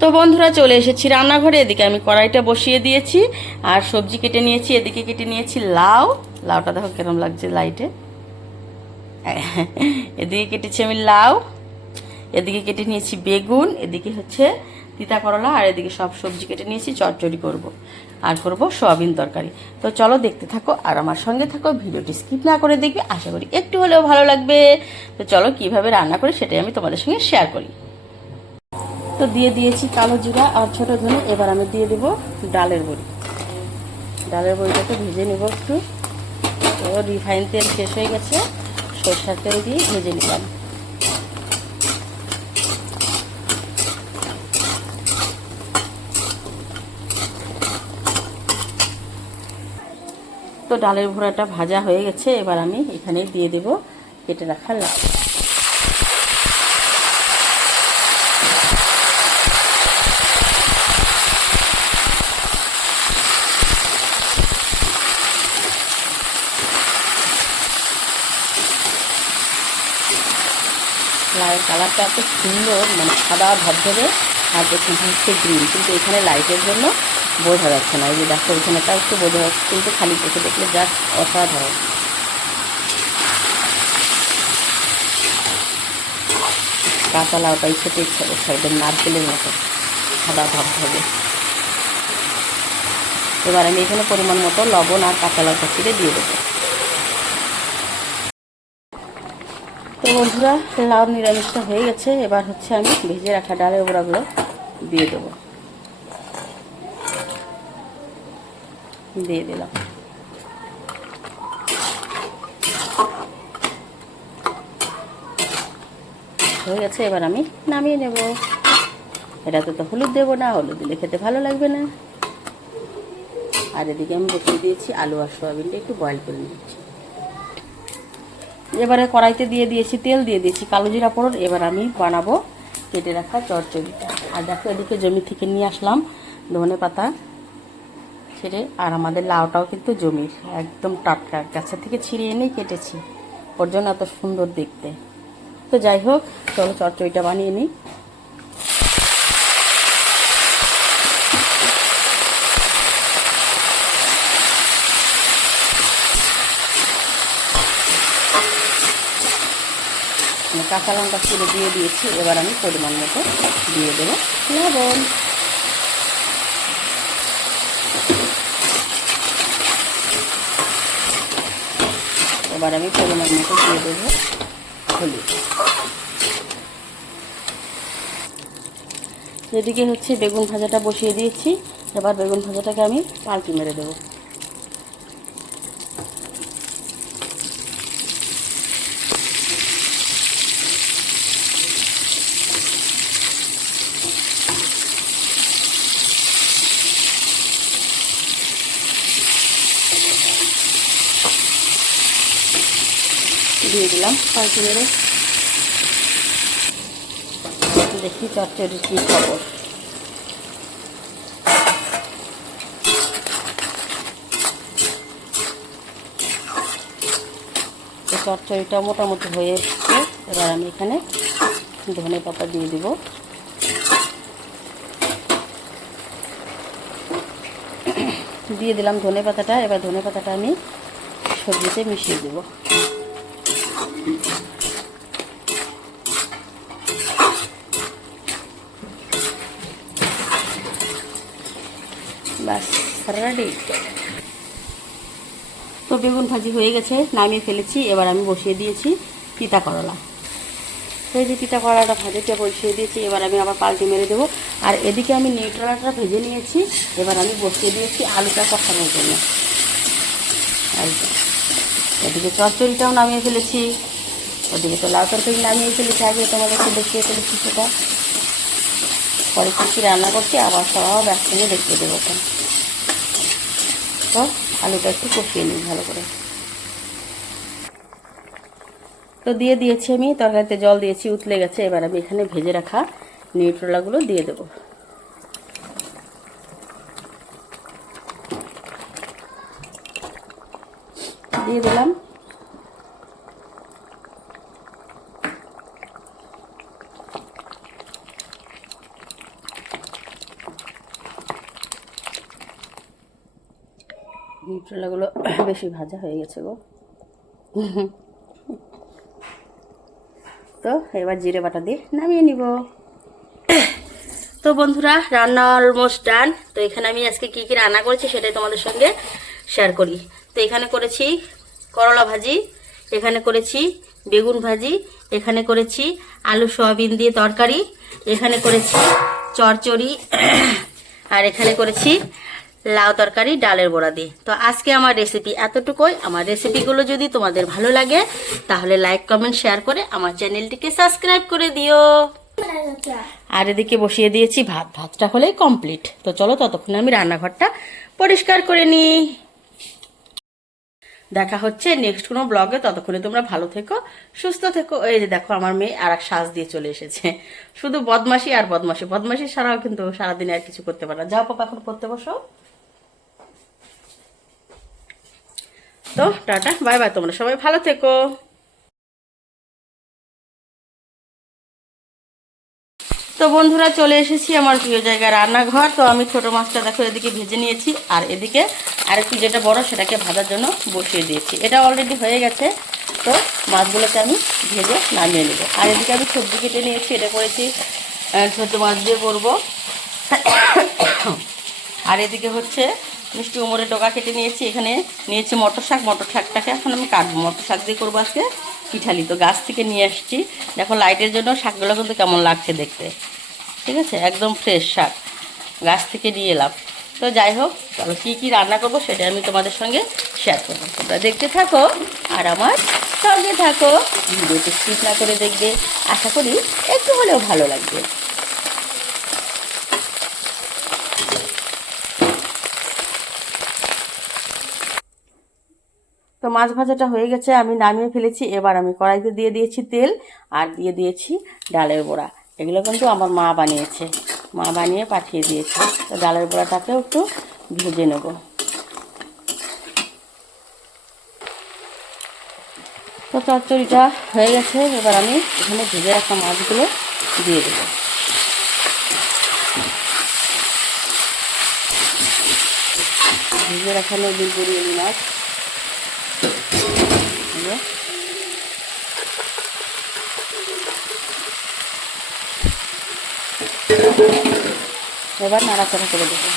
তো বন্ধুরা চলে এসেছি রান্নাঘরে। এদিকে আমি কড়াইটা বসিয়ে দিয়েছি, আর সবজি কেটে নিয়েছি, এদিকে কেটে নিয়েছি লাউ। লাউটা দেখো কেরম লাগছে লাইটে। এদিকে কেটেছি আমি লাউ, এদিকে কেটে নিয়েছি বেগুন, এদিকে হচ্ছে তিতা করলা, আর এদিকে সব সবজি কেটে নিয়েছি, চচ্চড়ি করব। আর করব সয়াবিন তরকারি। তো চলো দেখতে থাকো আর আমার সঙ্গে থাকো, ভিডিওটি স্কিপ না করে দেখবে, আশা করি একটু হলেও ভালো লাগবে। তো চলো কীভাবে রান্না করি সেটাই আমি তোমাদের সঙ্গে শেয়ার করি। তো দিয়ে দিয়েছি কালো জিরা আর ছোটো ধনে। এবার আমি দিয়ে দেব ডালের বড়ি। ডালের বড়িটাকে ভেজে নেব একটু। তো রিফাইন তেল শেষ হয়ে গেছে। সরষার তেল দিয়ে ভেজে নিলাম। তো ডালের ভোড়াটা ভাজা হয়ে গেছে। এবার আমি এখানে দিয়ে দেব কেটে রাখা লাউ। লাইটের কালারটা এত সুন্দর মানে সাদা ধবধবে আর দেখুন হচ্ছে গ্রিন কিন্তু এখানে লাইটের জন্য বোঝা যাচ্ছে না। এই যে দেখো এখানেটা একটু বোঝা যাচ্ছে, কিন্তু খালি চোখে দেখলে জাস্ট অসাধারণ। কাঁচা লাউটাই খেতে ইচ্ছে করছে, একদম নারকেলের মতো, সাদা ধবধবে। এবার আমি এখানে পরিমাণ মতো লবণ আর কাঁচা লঙ্কা চিড়ে দিয়ে দেবো। তো বন্ধুরা, লাউ নিরামিষটা হয়ে গেছে। এবার হচ্ছে আমি ভেজে রাখা ডালের বড়াগুলো দিয়ে দেবো। দিয়ে দিলাম। হয়ে গেছে, এবার আমি নামিয়ে নেব। এটাতে তো হলুদ দেবো না, হলুদ দিলে খেতে ভালো লাগবে না। আর এদিকে আমি বসিয়ে দিয়েছি আলু আর সোয়াবিনটা একটু বয়েল করে নিচ্ছি। এবারে কড়াইতে দিয়ে দিয়েছি তেল, দিয়ে দিয়েছি কালো জিরা পড়ন এবার আমি বানাবো কেটে রাখা চচ্চড়িটা। আর দেখো, এদিকে জমি থেকে নিয়ে আসলাম ধনে পাতা ছেড়ে, আর আমাদের লাউটাও কিন্তু জমির, একদম টাটকা। গাছের থেকে ছিঁড়িয়ে এনেই কেটেছি, ওর জন্য এত সুন্দর দেখতে। তো যাই হোক, চলো চচ্চড়িটা বানিয়ে নিই। কাঁচা লঙ্কা ছিঁড়ে দিয়ে দিয়েছি, এবার আমি পরিমাণ মতো দিয়ে দেবো লবণ। এবার আমি পরিমাণ মতো দিয়ে দেবো হলুদ। এদিকে হচ্ছে বেগুন ভাজাটা বসিয়ে দিয়েছি, এবার বেগুন ভাজাটাকে আমি পাল্টি মেরে দেবো। দিয়ে দিলাম পাল্টি মেরে দেখি চচ্চড়ির কী খবর। তো চচ্চড়িটা মোটামুটি হয়ে এসছে। এবার আমি এখানে ধনে পাতা দিয়ে দিব। দিয়ে দিলাম ধনে পাতাটা। এবার ধনে পাতাটা আমি সবজিতে মিশিয়ে দেবো। রেডি তো বেগুন ভাজি হয়ে গেছে, নামিয়ে ফেলেছি, এবার আমি বসিয়ে দিয়েছি তিতা করলা। এই যে তিতা করলাটা ভাজিটা বসিয়ে দিয়েছি, এবার আমি আবার পাল্টি মেরে দেবো। আর এদিকে আমি নিউট্রালাটা ভেজে নিয়েছি, এবার আমি বসিয়ে দিয়েছি আলুটা কষানোর জন্য। এদিকে চচ্চড়িটাও নামিয়ে ফেলেছি, ওদিকে তো লাউ তরকারি নামিয়ে ফেলেছি, আগে তোমাদেরকে দেখিয়ে ফেলেছি সেটা। পরে কী রান্না করছি, আবার সব একসঙ্গে দেখিয়ে দেবো তো আলুটা একটু কষিয়ে নিই ভালো করে। তো দিয়ে দিয়েছি আমি, তরকারিতে জল দিয়েছি, উতলে গেছে, এবার আমি এখানে ভেজে রাখা নিউট্রোলাগুলো দিয়ে দেবো। দিয়ে দিলাম নিউট্রেলাগুলো বেশি ভাজা হয়ে গেছে গো। তো এবার জিরে বাটা দিয়ে নামিয়ে নিব। তো বন্ধুরা, রান্না অলমোস্ট ডান তো এখানে আমি আজকে কি কি রান্না করেছি সেটাই তোমাদের সঙ্গে শেয়ার করি। তো এখানে করেছি করলা ভাজি, এখানে করেছি বেগুন ভাজি, এখানে করেছি আলু সয়াবিন দিয়ে তরকারি, এখানে করেছি চরচড়ি, আর এখানে করেছি লাউ তরকারি, ডালের বড়া দিয়ে। তো আজকে আমার রেসিপি এতটুকুই। আমার রেসিপিগুলো যদি তোমাদের ভালো লাগে, তাহলে লাইক কমেন্ট শেয়ার করে আমার চ্যানেলটিকে সাবস্ক্রাইব করে দিও। আর এদিকে বসিয়ে দিয়েছি ভাত। ভাতটা হলেই কমপ্লিট তো চলো ততক্ষণে আমি রান্নাঘরটা পরিষ্কার করে নিই। দেখা হচ্ছে নেক্সট কোনো ব্লগে ততক্ষণে তোমরা ভালো থেকো, সুস্থ থেকো। এই যে দেখো আমার মেয়ে আর এক শ্বাস দিয়ে চলে এসেছে। শুধু বদমাসি আর বদমাসি বদমাসি ছাড়াও কিন্তু সারাদিনে আর কিছু করতে পারে না। যাও পাপা, এখন পড়তে বসো। তো টাটা, বাই বাই তোমরা সবাই, ভালো থেকো। তো বন্ধুরা, চলে এসেছি আমার প্রিয় জায়গা রান্নাঘর। তো আমি ছোট মাছটা দেখো, এদিকে ভেজে নিয়েছি, আর এদিকে আরেকটু যেটা বড়, সেটাকে ভাজার জন্য বসিয়ে দিয়েছি। এটা অলরেডি হয়ে গেছে, তো মাছগুলোকে আমি ভেজে নামিয়ে নেব। আর এদিকে আমি সবজি কেটে নিয়েছি, এটা করেছি ছোট মাছ দিয়ে করব। আর এদিকে হচ্ছে মিষ্টি উমরের ডোকা কেটে নিয়েছি, এখানে নিয়েছি মটর শাক। মটর শাকটাকে এখন আমি কাটবো। মটর শাক দিয়ে করব আজকে পিঠালি তো গাছ থেকে নিয়ে আসছি। দেখো লাইটের জন্য শাকগুলো কিন্তু কেমন লাগছে দেখতে। ঠিক আছে? একদম ফ্রেশ শাক। গাছ থেকে নিয়ে এলাম। তো যাই হোক চলো কী কী রান্না করব সেটা আমি তোমাদের সঙ্গে শেয়ার করব। তোমরা দেখতে থাকো আর আমার সঙ্গে থাকো। ভিডিওটি স্কিপ না করে দেখবে। আশা করি একটু হলেও ভালো লাগবে। মাছ ভাজাটা হয়ে গেছে, আমি নামিয়ে ফেলেছি। এবার আমি কড়াইতে দিয়ে দিয়েছি তেল আর দিয়ে দিয়েছি ডালের বড়া। এগুলো কিন্তু আমার মা বানিয়েছে, মা বানিয়ে পাঠিয়ে দিয়েছে। তো ডালের বড়াটাকেও একটু ভেজে নেব। তো চচ্চড়িটা হয়ে গেছে, এবার আমি এখানে ভেজে রাখা মাছগুলো দিয়ে দেবো। ভেজে রাখা নদীর গড়িয়ে মাছ এবার নাড়াচাড়া করে দেবো।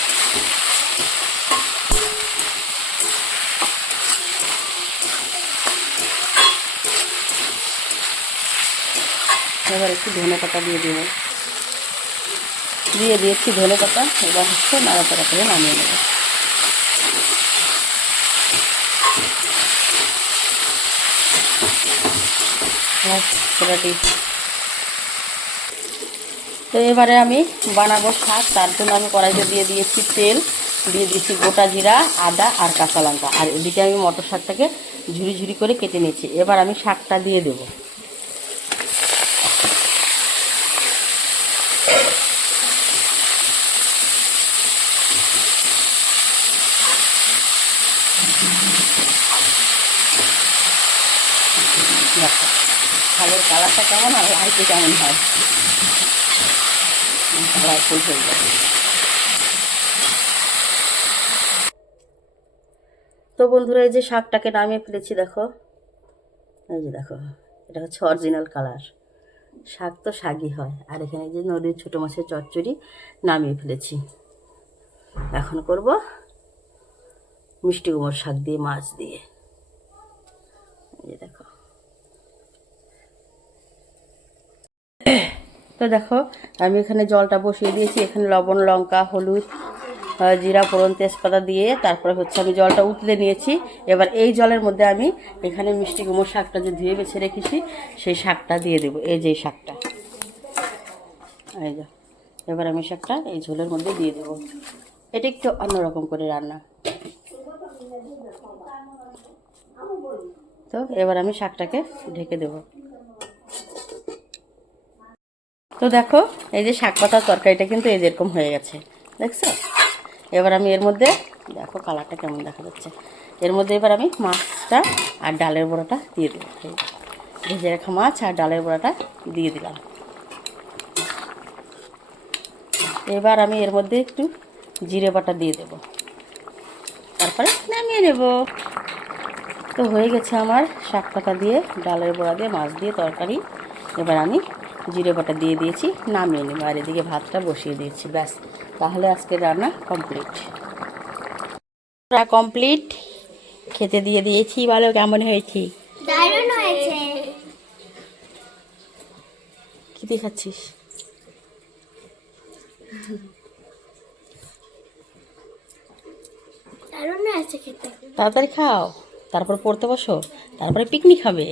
এবার একটু ধনে পাতা দিয়ে দেব। দিয়ে দিয়েছি ধনে পাতা, এবার হচ্ছে নাড়াচাড়া করে নামিয়ে নেব। তো এবারে আমি বানাবো শাক, তার জন্য আমি কড়াইতে দিয়ে দিয়েছি তেল, দিয়ে দিয়েছি গোটা জিরা, আদা আর কাঁচা লঙ্কা। আর এদিকে আমি মটর শাকটাকে ঝুরি ঝুরি করে কেটে নিয়েছি। এবার আমি শাকটা দিয়ে দেবো দেখো শাকের কালারটা কেমন আর লাইটে কেমন হয়? হয়ে যাবে তো বন্ধুরা, এই যে শাকটাকে নামিয়ে ফেলেছি, দেখো। এই যে দেখো, এটা হচ্ছে অরিজিনাল কালার শাক তো শাকই হয়। আর এখানে যে নদীর ছোটো মাছের চচ্চড়ি নামিয়ে ফেলেছি। এখন করব মিষ্টি কুমড় শাক দিয়ে, মাছ দিয়ে এই যে দেখো তো দেখো, আমি এখানে জলটা বসিয়ে দিয়েছি। এখানে লবণ, লঙ্কা, হলুদ জিরা, ফোড়ন, তেজপাতা দিয়ে তারপরে হচ্ছে আমি জলটা উতলে নিয়েছি। এবার এই জলের মধ্যে আমি এখানে মিষ্টি কুমড়ো শাকটা যে ধুয়ে বেছে রেখেছি, সেই শাকটা দিয়ে দেবো। এই যে শাকটা। এই এবার আমি শাকটা এই ঝোলের মধ্যে দিয়ে দেবো। এটা একটু অন্যরকম করে রান্না। তো এবার আমি শাকটাকে ঢেকে দেবো। তো দেখো, এই যে শাক পাতার তরকারিটা কিন্তু এই যেরকম হয়ে গেছে, দেখছ? এবার আমি এর মধ্যে, দেখো কালারটা কেমন দেখা যাচ্ছে। এর মধ্যে এবার আমি মাছটা আর ডালের বড়াটা দিয়ে এই ভেজে রাখা মাছ আর ডালের বড়াটা দিয়ে দিলাম। এবার আমি এর মধ্যে একটু জিরে বাটা দিয়ে দেবো। তারপরে নামিয়ে নেব। তো হয়ে গেছে আমার শাক পাতা দিয়ে, ডালের বড়া দিয়ে, মাছ দিয়ে তরকারি। এবার আমি জিরে বাটা দিয়ে দিয়েছি নামিয়ে নেব। আর এদিকে ভাতটা বসিয়ে দিয়েছি ব্যাস। তাহলে আজকে রান্না কমপ্লিট। রান্না কমপ্লিট। খেতে দিয়ে দিয়েছি ভালো কেমন হয়েছি? দারুণ হয়েছে। কি দিয়ে খাচ্ছিস? দারুণ হয়েছে খেতে। তাড়াতাড়ি খাও। তারপর পড়তে বসো। তারপরে পিকনিক হবে।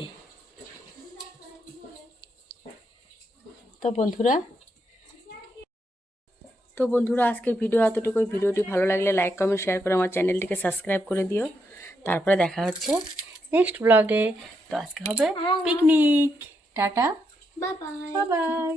তো বন্ধুরা তো বন্ধুরা আজকের ভিডিও এতটুকু ভিডিওটি ভালো লাগলে লাইক কমেন্ট শেয়ার করে আমার চ্যানেলটিকে সাবস্ক্রাইব করে দিও। তারপরে দেখা হচ্ছে নেক্সট ব্লগে তো আজকে হবে picnic tata. Bye bye bye bye